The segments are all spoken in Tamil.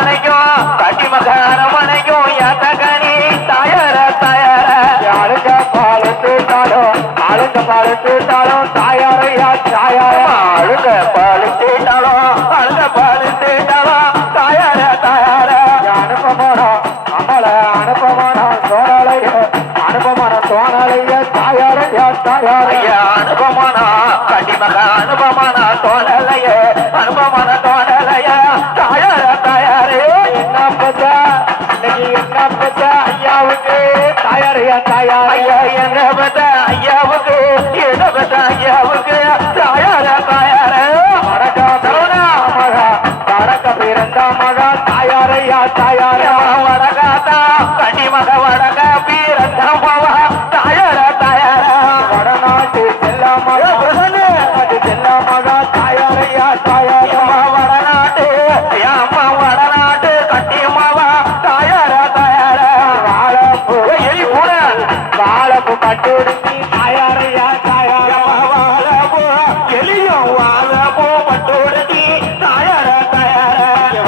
அரமனைக்கும் கட்டிமக அரமனைக்கும் ஏத்தகனி தாயார தாயார அழுங்க பாலு தீட்டாலும் அழுங்க பாலு தீட்டாலும் தாயாரையா தாயார அழுங்க பாலு தீட்டாலும் அழுங்க பாலு தீட்டாலும் தாயார தாயார அனுப்பமானோ அமல அனுப்பமானோ சோழலைய அனுப்பமான சோழலைய தாயாரையா தாயார அனுபவமான கட்டிமக அனுபவமான தோழலைய அனுபவமான தோழலைய தாயார தாயாரே என்ன பச்சா இன்னைக்கு என்ன பச்சா ஐயாவுக்கு தாயாரையா தாயார் ஐயா என்ன பத்த ஐயாவுக்கு என்ன பத்த ஐயாவுக்கு தாயார தாயார வடக்கா மகா வடக்க பிறந்த மகா தாயாரையா தாயார வடகாத்தா கட்டிமக வடக பீரந்த மவா தாயார தாயார வடநாட்டு செல்லா மகா செல்லா மகா தாயாரையா தாயார வடநாட்டு அம்மா வடநாட்டு கட்டிமாவா தாயார தாயார வாழப்பு எலி கூட வாழப்பு பட்டுடுத்தி தாயாரையா தாயார வாழப்போ எலியும் வாழப்போ பட்டோடுதி தாயார தாயார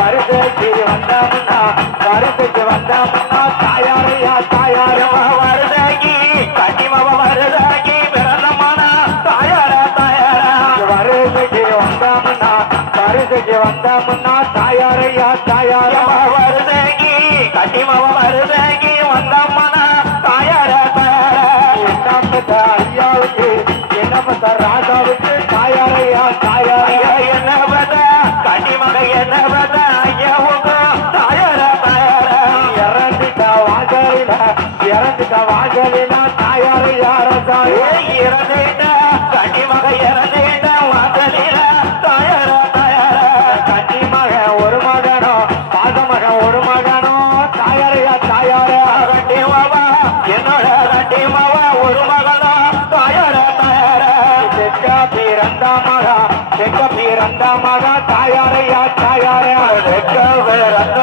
வருகைக்கு வந்தமுன்னா வருகைக்கு வந்தமுன்னா தாயாரையா தாயார வருதாகி கட்டிமவ வருதாகி பிறந்தமான தாயார தாயார வருகைக்கு வந்தமுன்னா வருகைக்கு வந்தமுன்னா தாயாரையா தாயார வருதாகி கட்டிமவ வருதாகி வந்தம்மன தாயார தாயார என்னப்பட்ட ஐயாவுக்கு என்னப்பட்ட ராஜாவுக்கு தாயாரையா தாயார ஐயா என்ன பத கட்டிமக என்ன பத ஐயாவுக்கு தாயார தாயார இறந்துட்ட வாசலில தாயாரையா ரசாய இறந்தேட்ட கட்டிமக இறந்தேட்ட வாசலில தாயார தாயார கன்னி மகன் ஒரு மகனோ பாசமகன் ஒரு மகனோ தாயாரையா தாயார கட்டிமாவா என்னோட கட்டிமாவா ஒரு மகளா தாயார தாயார தெற்க பிறந்த மகா தாயாரையா தாயார பிறந்த